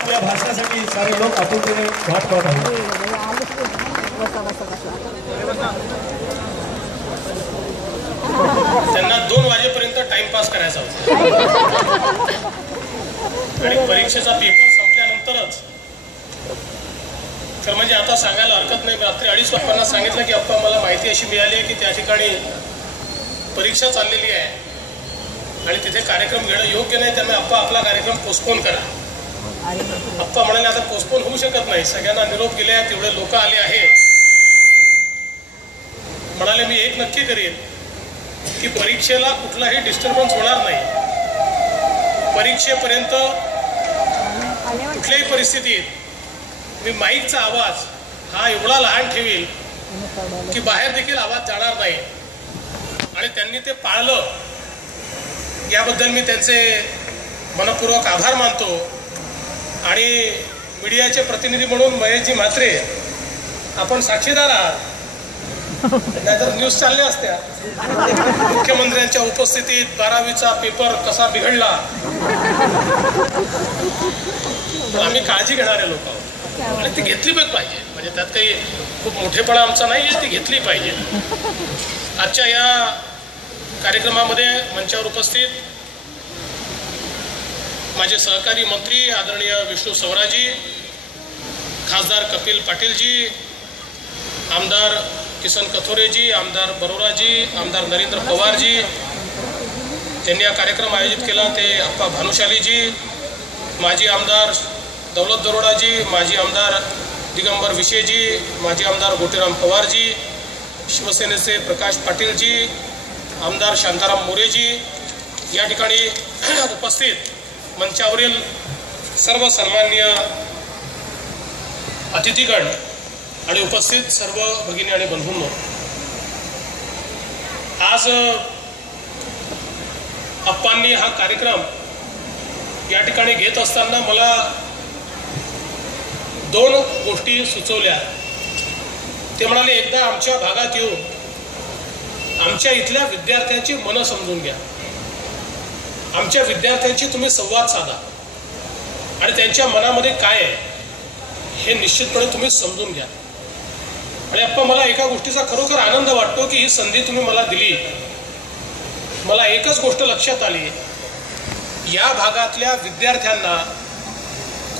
आपल्या भाषणासाठी सारे लोक आतुरतेने वाट पाहत आहेत. त्यांना 2 वाजेपर्यंत टाइमपास करायचा होता आणि परीक्षेचा पेपर संपल्यानंतरच. तर म्हणजे आता सांगायला हरकत नाही, रात्री 2:30 वाजता सांगितलं की अप्पा मला माहिती अशी मिळाली आहे की त्या ठिकाणी परीक्षा चाललेली आहे आणि तिथे कार्यक्रम घेणं योग्य नाही, त्यामुळे अप्पा आपला कार्यक्रम पोस्टपोन करा. अप्पा म्हणाले आता पोस्टपोन होऊ शकत नाही, सगळ्यांना निरोप गेले आहेत, तेवढे लोक आले आहेत. म्हणाले मी एक नक्की करेन की परीक्षेला कुठलाही डिस्टर्बन्स होणार नाही. परीक्षेपर्यंत कुठल्याही परिस्थितीत मी माईकचा आवाज हा एवढा लहान ठेवील की बाहेर देखील आवाज जाणार नाही. आणि त्यांनी ते पाळलं, याबद्दल मी त्यांचे मनपूर्वक आभार मानतो. आणि मीडियाचे प्रतिनिधी म्हणून महेशजी म्हात्रे आपण साक्षीदार आहात, नाहीतर न्यूज चालल्या असत्या. मुख्यमंत्र्यांच्या उपस्थितीत 12वीचा पेपर कसा बिघडला, आम्ही काळजी घेणारे लोक आहोत आणि ती घेतली पाहिजे. म्हणजे त्यात काही खूप मोठेपणा आमचा नाही आहे, ती घेतली पाहिजे. आजच्या या कार्यक्रमामध्ये मंचावर उपस्थित माझे सहकारी मंत्री आदरणीय विष्णू सवराजी, खासदार कपिल पाटीलजी, आमदार किसन कथोरेजी, आमदार बरोराजी, आमदार नरेंद्र पवारजी, ज्यांनी हा कार्यक्रम आयोजित केला ते अप्पा भानुशालीजी, माजी आमदार दौलत दरोडाजी, माजी आमदार दिगंबर विशेजी, माजी आमदार गोटीराम पवारजी, शिवसेनेचे प्रकाश पाटीलजी, आमदार शांताराम मोरेजी, या ठिकाणी उपस्थित मंचावरील सर्व सन्माननीय अतिथीगण आणि उपस्थित सर्व भगिनी आणि बंधूंनो, आज अप्पांनी हा कार्यक्रम या ठिकाणी घेत असताना मला 2 गोष्टी सुचवल्या. ते म्हणाले एकदा आमच्या भागात येऊन आमच्या इथल्या विद्यार्थ्यांची मनं समजून घ्या, आमच्या विद्यार्थ्यांशी तुम्ही संवाद साधा आणि त्यांच्या मनामध्ये काय आहे हे निश्चितपणे तुम्ही समजून घ्या. आणि अप्पा मला एका गोष्टीचा खरोखर आनंद वाटतो की ही संधी तुम्ही मला दिली. मला एकच गोष्ट लक्षात आली, या भागातल्या विद्यार्थ्यांना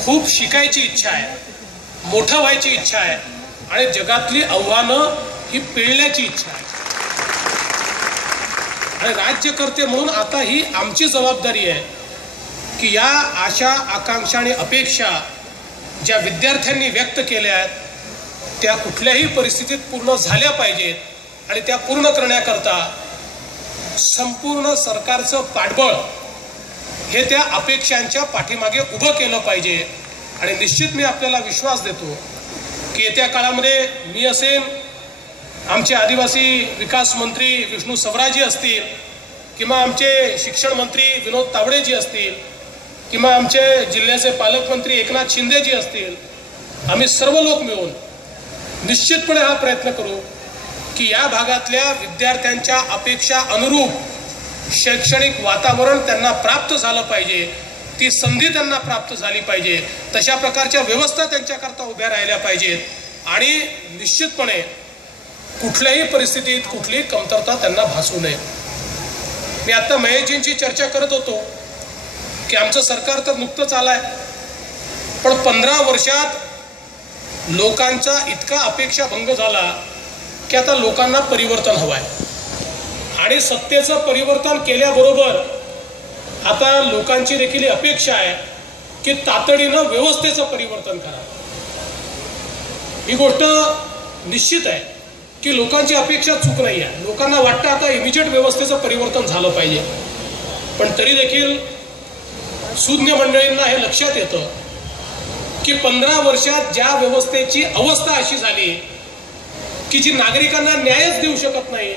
खूप शिकायची इच्छा आहे, मोठं व्हायची इच्छा आहे आणि जगातली आव्हानं ही पेलण्याची इच्छा आहे. आणि राज्यकर्ते म्हणून आता ही आमची जबाबदारी आहे की या आशा आकांक्षा आणि अपेक्षा ज्या विद्यार्थ्यांनी व्यक्त केल्या आहेत त्या कुठल्याही परिस्थितीत पूर्ण झाल्या पाहिजेत आणि त्या पूर्ण करण्याकरता संपूर्ण सरकारचं पाठबळ हे त्या अपेक्षांच्या पाठीमागे उभं केलं पाहिजे. आणि निश्चित मी आपल्याला विश्वास देतो की येत्या काळामध्ये मी असेन, आमचे आदिवासी विकास मंत्री विष्णू सवराजी असतील, किंवा आमचे शिक्षण मंत्री विनोद तावडेजी असतील, किंवा आमचे जिल्ह्याचे पालकमंत्री एकनाथ शिंदेजी असतील, आम्ही सर्व लोक मिळून निश्चितपणे हा प्रयत्न करू की या भागातल्या विद्यार्थ्यांच्या अपेक्षा अनुरूप शैक्षणिक वातावरण त्यांना प्राप्त झालं पाहिजे, ती संधी त्यांना प्राप्त झाली पाहिजे, तशा प्रकारच्या व्यवस्था त्यांच्याकरता उभ्या राहिल्या पाहिजेत आणि निश्चितपणे कुठल्याही परिस्थितीत कुठलीही कमतरता त्यांना भासू नये. मी आता महेशजींची चर्चा करत होतो की आमचं सरकार तर नुकतंच आलंय, पण 15 वर्षात लोकांचा इतका अपेक्षा भंग झाला की आता लोकांना परिवर्तन हवंय. आणि सत्तेचं परिवर्तन केल्याबरोबर आता लोकांची देखील अपेक्षा आहे की तातडीनं व्यवस्थेचं परिवर्तन करा. ही गोष्ट निश्चित आहे की लोकांची अपेक्षा चूक नाही आहे. लोकांना वाटतं आता इमिजिएट व्यवस्थेचं परिवर्तन झालं पाहिजे, पण तरी देखील सुज्ञ मंडळींना हे लक्षात येतं की 15 वर्षात ज्या व्यवस्थेची अवस्था अशी झाली की जी नागरिकांना न्यायच देऊ शकत नाही,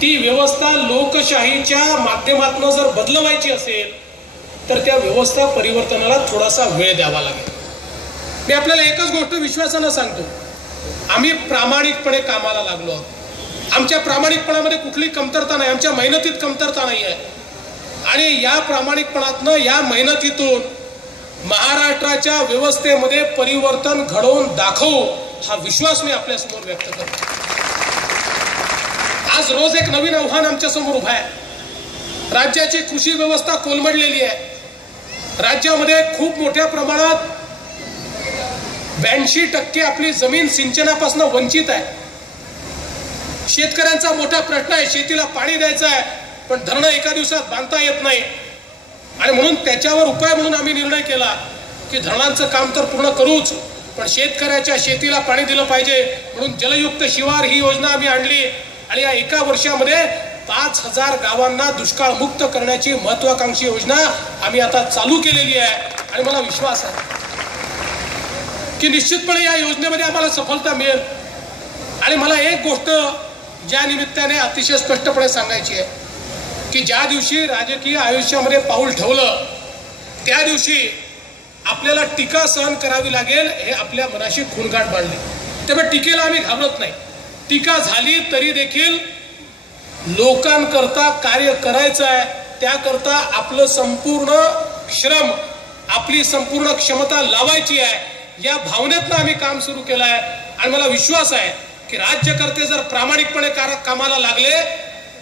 ती व्यवस्था लोकशाहीच्या माध्यमातून जर बदलवायची असेल तर त्या व्यवस्था परिवर्तनाला थोडासा वेळ द्यावा लागेल. मी आपल्याला एकच गोष्ट विश्वासानं सांगतो, आम्ही प्रामाणिकपणे कामाला लागलो आहोत. आमच्या प्रामाणिकपणामध्ये कुठली कमतरता नाही, आमच्या मेहनतीत कमतरता नाही आहे. आणि या प्रामाणिकपणातनं, या मेहनतीतून महाराष्ट्र महाराष्ट्राच्या व्यवस्थेमध्ये परिवर्तन घडवून दाखवू हा विश्वास मी आपल्यासमोर व्यक्त करतो. आज रोज एक नवीन आव्हान आमच्या समोर उभं आहे. राज्याची कृषी व्यवस्था कोलमडलेली आहे. राज्यामध्ये खूप मोठ्या प्रमाणात 82% आपली जमीन सिंचनापासून वंचित आहे. शेतकऱ्यांचा मोठा प्रश्न आहे, शेतीला पाणी द्यायचं आहे पण धरणं एका दिवसात बांधता येत नाही. आणि म्हणून त्याच्यावर उपाय म्हणून आम्ही निर्णय केला की धरणांचं काम तर पूर्ण करूच, पण शेतकऱ्याच्या शेतीला पाणी दिलं पाहिजे. म्हणून जलयुक्त शिवार ही योजना आम्ही आणली आणि या एका वर्षामध्ये 5000 गावांना दुष्काळ मुक्त करण्याची महत्वाकांक्षी योजना आम्ही आता चालू केलेली आहे. आणि मला विश्वास आहे की निश्चितपणे या योजनेमध्ये आम्हाला सफलता मिळेल. आणि मला एक गोष्ट ज्या निमित्ताने अतिशय स्पष्टपणे सांगायची आहे की ज्या दिवशी राजकीय आयुष्यामध्ये पाऊल ठेवलं त्या दिवशी आपल्याला टीका सहन करावी लागेल हे आपल्या मनाशी खूणगाठ बांधली. त्यामुळे टीकेला आम्ही घाबरत नाही. टीका झाली तरी देखील लोकांकरता कार्य करायचं आहे, त्याकरता आपलं संपूर्ण श्रम आपली संपूर्ण क्षमता लावायची आहे या भावनेतनं आम्ही काम सुरू केलं आहे. आणि मला विश्वास आहे की राज्यकर्ते जर प्रामाणिकपणे कामाला लागले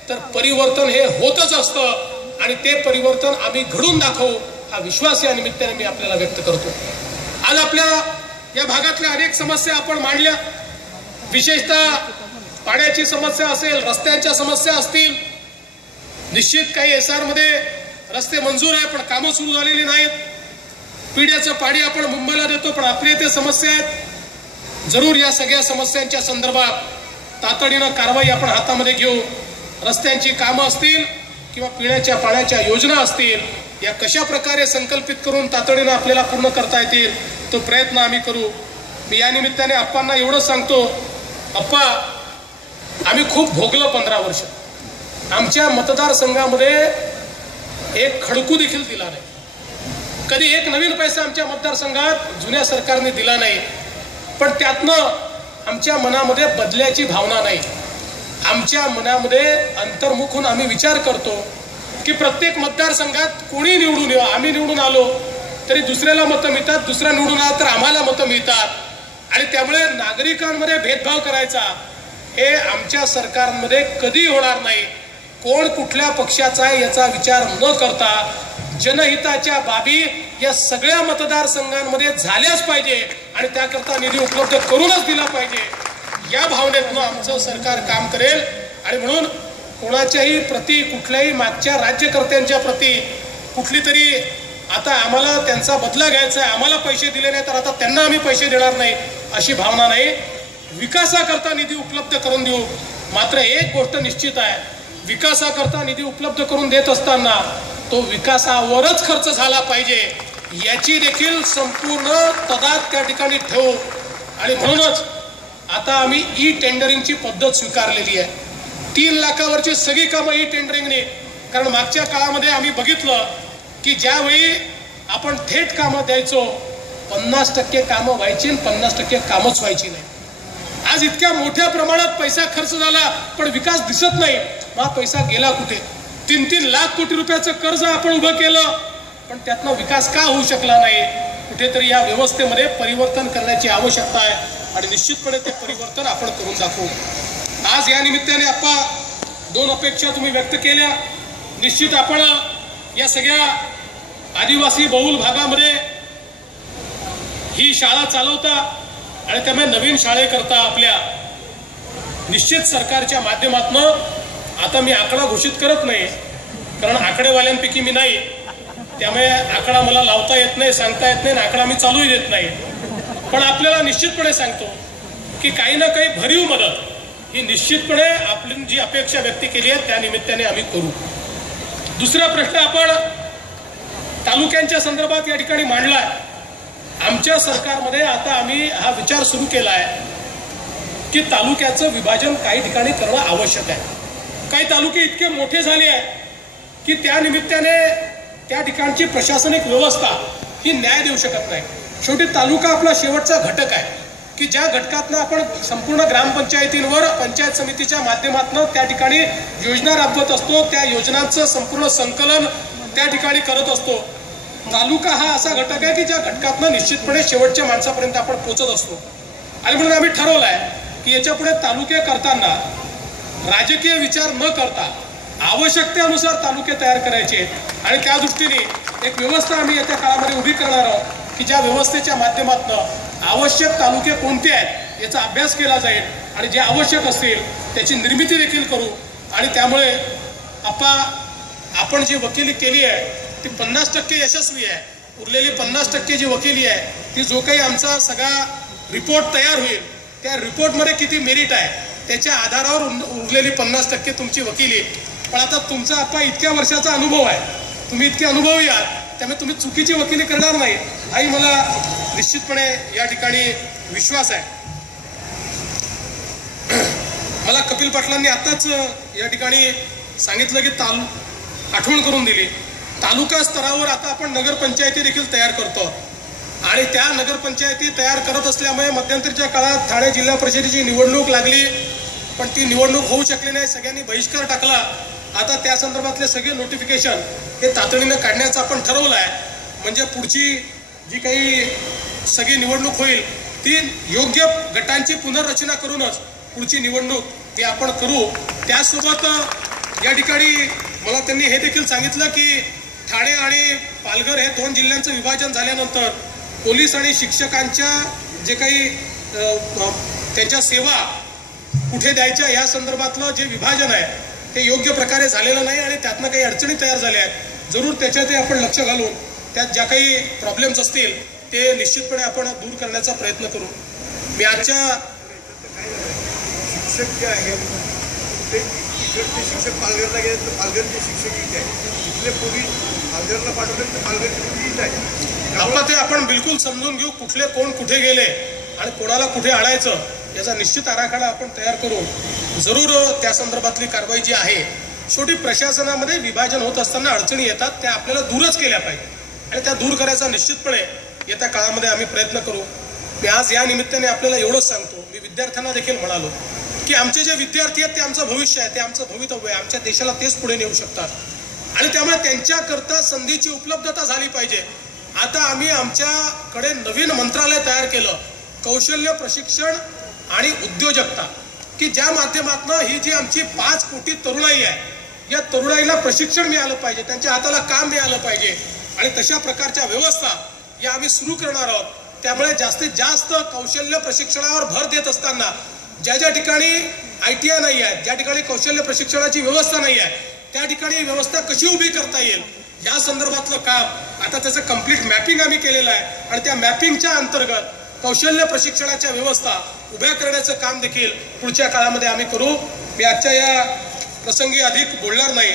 तर परिवर्तन हे होतच असतं आणि ते परिवर्तन आम्ही घडून दाखवू हा विश्वास या निमित्ताने मी आपल्याला व्यक्त करतो. आज आपल्या या भागातल्या अनेक समस्या आपण मांडल्या. विशेषतः पाण्याची समस्या असेल, रस्त्यांच्या समस्या असतील. निश्चित काही SR मध्ये रस्ते मंजूर आहे पण कामं सुरू झालेली नाहीत. पिण्याचं पाणी आपण मुंबईला देतो पण आपल्या इथे समस्या आहेत. जरूर या सगळ्या समस्यांच्या संदर्भात तातडीनं कारवाई आपण हातामध्ये घेऊ. रस्त्यांची कामं असतील किंवा पिण्याच्या पाण्याच्या योजना असतील, या कशा प्रकारे संकल्पित करून तातडीनं आपल्याला पूर्ण करता येतील तो प्रयत्न आम्ही करू. मी या निमित्ताने आप्पांना एवढंच सांगतो, आप्पा आम्ही खूप भोगलं 15 वर्ष. आमच्या मतदारसंघामध्ये एक खडकू देखील दिला नाही. कधी एक नवीन पैसा आमच्या मतदारसंघात जुन्या सरकारने दिला नाही. पण त्यातनं आमच्या मनामध्ये बदल्याची भावना नाही. आमच्या मनामध्ये अंतर्मुख होऊन आम्ही विचार करतो की प्रत्येक मतदारसंघात कोणी निवडून येऊ, आम्ही निवडून आलो तरी दुसऱ्याला मतं मिळतात, दुसरा निवडून आला तर आम्हाला मतं मिळतात. आणि त्यामुळे नागरिकांमध्ये भेदभाव करायचा हे आमच्या सरकारमध्ये कधी होणार नाही. कोण कुठल्या पक्षाचा आहे याचा विचार न करता जनहिताच्या बाबी या सगळ्या मतदारसंघांमध्ये झाल्याच पाहिजे आणि त्याकरता निधी उपलब्ध करूनच दिला पाहिजे या भावनेतून आमचं सरकार काम करेल. आणि म्हणून कोणाच्याही प्रती, कुठल्याही मागच्या राज्यकर्त्यांच्या प्रती कुठली तरी आता आम्हाला त्यांचा बदला घ्यायचा आहे, आम्हाला पैसे दिले नाही तर आता त्यांना आम्ही पैसे देणार नाही अशी भावना नाही. विकासाकरता निधी उपलब्ध करून देऊ. मात्र एक गोष्ट निश्चित आहे, विकासाकरता निधी उपलब्ध करून देत असताना तो विकासावरच खर्च झाला पाहिजे याची देखील संपूर्ण तदाद त्या ठिकाणी ठेवू. आणि म्हणूनच आता आम्ही टेंडरिंगची पद्धत स्वीकारलेली आहे. 3 लाखावरची सगळी कामं टेंडरिंगने. कारण मागच्या काळामध्ये आम्ही बघितलं की ज्यावेळी आपण थेट कामं द्यायचो 50% कामं व्हायची आणि 50% कामच व्हायची नाही. आज इतक्या मोठ्या प्रमाणात पैसा खर्च झाला पण विकास दिसत नाही. हा पैसा गेला कुठे? 3-3 लाख कोटी रुपयाचं कर्ज आपण उभं केलं पण त्यातनं विकास का होऊ शकला नाही? कुठेतरी या व्यवस्थेमध्ये परिवर्तन करण्याची आवश्यकता आहे आणि निश्चितपणे ते परिवर्तन आपण करून दाखवू. आज या निमित्ताने आप्पा 2 अपेक्षा तुम्ही व्यक्त केल्या. निश्चित आपण या सगळ्या आदिवासी बहुल भागामध्ये ही शाळा चालवता आणि त्यामुळे नवीन शाळेकरता आपल्या निश्चित सरकारच्या माध्यमातून आता मी आकडा घोषित करत नाही कारण आकडेवाल्यांपैकी मी नाही, त्यामुळे आकडा मला लावता येत नाही, सांगता येत नाही, आकडा मी चालूही देत नाही. पण आपल्याला निश्चितपणे सांगतो की काही ना काही भरीव मदत ही निश्चितपणे आपली जी अपेक्षा व्यक्त केली आहे त्या निमित्ताने आम्ही करू. दुसरा प्रश्न आपण तालुक्यांच्या संदर्भात या ठिकाणी मांडला आहे. आमच्या सरकारमध्ये आता आम्ही हा विचार सुरू केला आहे की तालुक्याचं विभाजन काही ठिकाणी करणं आवश्यक आहे. काही तालुके इतके मोठे झाले आहेत की त्या निमित्ताने त्या ठिकाणची प्रशासनिक व्यवस्था ही न्याय देऊ शकत नाही. शेवटी तालुका आपला शेवटचा घटक आहे की ज्या घटकातनं आपण संपूर्ण ग्रामपंचायतींवर पंचायत समितीच्या माध्यमातून त्या ठिकाणी योजना राबवत असतो, त्या योजनांचं संपूर्ण संकलन त्या ठिकाणी करत असतो. तालुका हा असा घटक आहे की ज्या घटकातनं निश्चितपणे शेवटच्या माणसापर्यंत आपण पोहोचत असतो आणि म्हणून आम्ही ठरवलं आहे की याच्यापुढे तालुके करताना राजकीय विचार न करता आवश्यकतेनुसार तालुके तयार करायचे आणि त्या दृष्टीने एक व्यवस्था आम्ही येत्या काळामध्ये उभी करणार आहोत की ज्या व्यवस्थेच्या माध्यमातून आवश्यक तालुके कोणते आहेत याचा अभ्यास केला जाईल आणि जे आवश्यक असतील त्याची निर्मिती देखील करू आणि त्यामुळे आपण जी वकिली केली आहे ती 50% यशस्वी आहे। उरलेली 50% जी वकिली आहे ती जो काही आमचा सगळा रिपोर्ट तयार होईल त्या रिपोर्टमध्ये किती मेरिट आहे त्याच्या आधारावर उरलेली 50% तुमची वकिली। पण आता तुमचा इतक्या वर्षाचा अनुभव आहे, तुम्ही इतके अनुभवी आहात, त्यामुळे तुम्ही चुकीची वकिली करणार नाही हाही मला निश्चितपणे या ठिकाणी विश्वास आहे। मला कपिल पाटलांनी आताच या ठिकाणी सांगितलं की आठवण करून दिली, तालुका स्तरावर आता आपण नगरपंचायती देखील तयार करतो आणि त्या नगरपंचायती तयार करत असल्यामुळे मध्यंतरीच्या काळात ठाणे जिल्हा परिषदेची निवडणूक लागली पण ती निवडणूक होऊ शकली नाही, सगळ्यांनी बहिष्कार टाकला। आता त्या संदर्भातले सगळे नोटिफिकेशन हे तातडीनं काढण्याचं आपण ठरवलं आहे, म्हणजे पुढची जी काही सगळी निवडणूक होईल ती योग्य गटांची पुनर्रचना करूनच पुढची निवडणूक ही आपण करू। त्यासोबत या ठिकाणी मला त्यांनी हे देखील सांगितलं की ठाणे आणि पालघर हे 2 जिल्ह्यांचं विभाजन झाल्यानंतर पोलीस आणि शिक्षकांच्या जे काही त्यांच्या सेवा कुठे द्यायच्या या संदर्भातलं जे विभाजन आहे ते योग्य प्रकारे झालेलं नाही आणि त्यातनं काही अडचणी तयार झाल्या आहेत। जरूर त्याच्यातही आपण लक्ष घालून त्यात ज्या काही प्रॉब्लेम्स असतील ते निश्चितपणे आपण दूर करण्याचा प्रयत्न करू। मी आजच्या शिक्षक जे आहेत ते इकडचे शिक्षक पालघरला गेले तर पालघरचे शिक्षक इथे आहेत, इथले पोलीस पालघरला पाठवले तर पालघरचे पोलीस इथे आहेत। ते आपण बिलकुल समजून घेऊ कुठले कोण कुठे गेले आणि कोणाला कुठे आणायचं याचा निश्चित आराखडा आपण तयार करू। जरूर त्या संदर्भातली कारवाई जी आहे, शेवटी प्रशासनामध्ये विभाजन होत असताना अडचणी येतात त्या आपल्याला दूरच केल्या पाहिजे आणि त्या दूर करायचा निश्चितपणे येत्या काळामध्ये आम्ही प्रयत्न करू। मी आज या निमित्ताने आपल्याला एवढंच सांगतो, मी विद्यार्थ्यांना देखील म्हणालो की आमचे जे विद्यार्थी आहेत ते आमचं भविष्य आहे, ते आमचं भवितव्य आहे, आमच्या देशाला तेच पुढे नेऊ शकतात आणि त्यामुळे त्यांच्याकरता संधीची उपलब्धता झाली पाहिजे। आता आम्ही आमच्याकडे नवीन मंत्रालय तयार केलं, कौशल्य प्रशिक्षण आणि उद्योजकता, की ज्या माध्यमातून ही जी आमची 5 कोटी तरुणाई आहे या तरुणाईला प्रशिक्षण मिळालं पाहिजे, त्यांच्या हाताला काम मिळालं पाहिजे आणि तशा प्रकारच्या व्यवस्था या आम्ही सुरू करणार आहोत। त्यामुळे जास्तीत जास्त कौशल्य प्रशिक्षणावर भर देत असताना ज्या ज्या ठिकाणी ITI नाही आहे, ज्या ठिकाणी कौशल्य प्रशिक्षणाची व्यवस्था नाही आहे त्या ठिकाणी व्यवस्था कशी उभी करता येईल या संदर्भातलं काम आता त्याचं कंप्लीट मॅपिंग आम्ही केलेलं आहे आणि त्या मॅपिंगच्या अंतर्गत कौशल्य प्रशिक्षणाच्या व्यवस्था उभ्या करण्याचं काम देखील पुढच्या काळामध्ये आम्ही करू। मी आजच्या या प्रसंगी अधिक बोलणार नाही।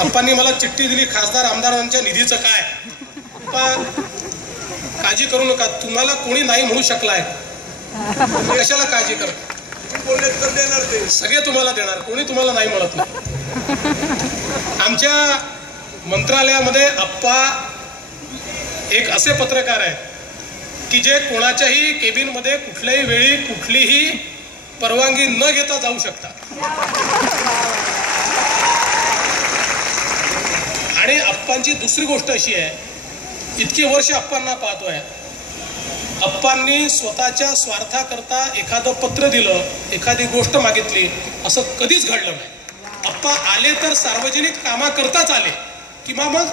अप्पांनी मला चिठ्ठी दिली खासदार आमदारांच्या निधीचं काय, पण काळजी करू नका, तुम्हाला कोणी नाही म्हणू शकलाय, कशाला काळजी कर, बोलले तर देणार ते सगळे तुम्हाला देणार, कोणी तुम्हाला नाही म्हणत नाही। आमच्या मंत्रालयामध्ये अप्पा एक असे पत्रकार आहेत की जे कोणाच्याही केबिनमध्ये कुठल्याही वेळी कुठलीही परवानगी न घेता जाऊ शकतात आणि अप्पांची दुसरी गोष्ट अशी आहे, इतकी वर्ष अप्पांना पाहतोय, अप्पांनी स्वतःच्या स्वार्थाकरता एखादं पत्र दिलं, एखादी गोष्ट मागितली असं कधीच घडलं नाही। अप्पा आले तर सार्वजनिक कामाकरताच आले किंवा मग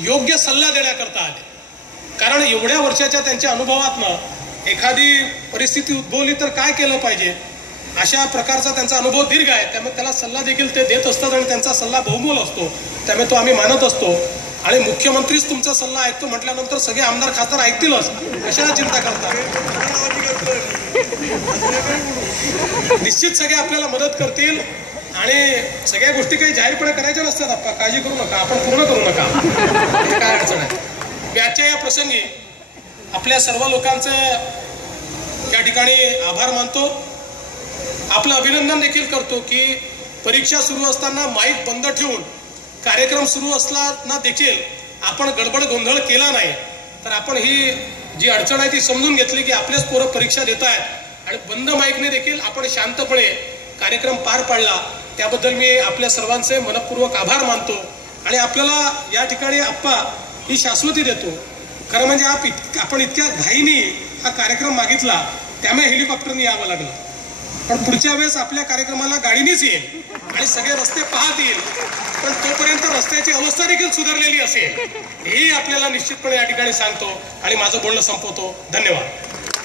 योग्य सल्ला देण्याकरता आले, कारण एवढ्या वर्षाच्या त्यांच्या अनुभवातनं एखादी परिस्थिती उद्भवली तर काय केलं पाहिजे अशा प्रकारचा त्यांचा अनुभव दीर्घ आहे, त्यामुळे त्याला सल्ला देखील ते देत असतात आणि त्यांचा सल्ला बहुमोल असतो, त्यामुळे तो आम्ही मानत असतो आणि मुख्यमंत्रीच तुमचा सल्ला ऐकतो म्हटल्यानंतर सगळे आमदार खासदार ऐकतीलच, कशाला चिंता करतात, निश्चित सगळे आपल्याला मदत करतील आणि सगळ्या गोष्टी काही जाहीरपणे करायच्या नसतात। आपण काळजी करू नका, आपण पूर्ण करू नका, काय अडचण आहे। मी आजच्या या प्रसंगी आपल्या सर्व लोकांचे या ठिकाणी आभार मानतो, आपलं अभिनंदन देखील करतो की परीक्षा सुरू असताना माईक बंद ठेवून कार्यक्रम सुरू असताना देखील आपण गडबड गोंधळ केला नाही, तर आपण ही जी अडचण आहे ती समजून घेतली की आपलेच पोरं परीक्षा देत आहेत आणि बंद माईकने देखील आपण शांतपणे कार्यक्रम पार पाडला, त्याबद्दल मी आपल्या सर्वांचे मनपूर्वक आभार मानतो आणि आपल्याला या ठिकाणी आप्पा ही शाश्वती देतो. खरं म्हणजे आपण इतक्या घाईने हा कार्यक्रम मागितला त्यामुळे हेलिकॉप्टरने यावं लागलं. पण पुढच्या वेळेस आपल्या कार्यक्रमाला गाडीनेच येईल आणि सगळे रस्ते पाहत येईल. पण तोपर्यंत रस्त्याची अवस्था देखील सुधारलेली असेल हेही आपल्याला निश्चितपणे या ठिकाणी सांगतो आणि माझं बोलणं संपवतो. धन्यवाद.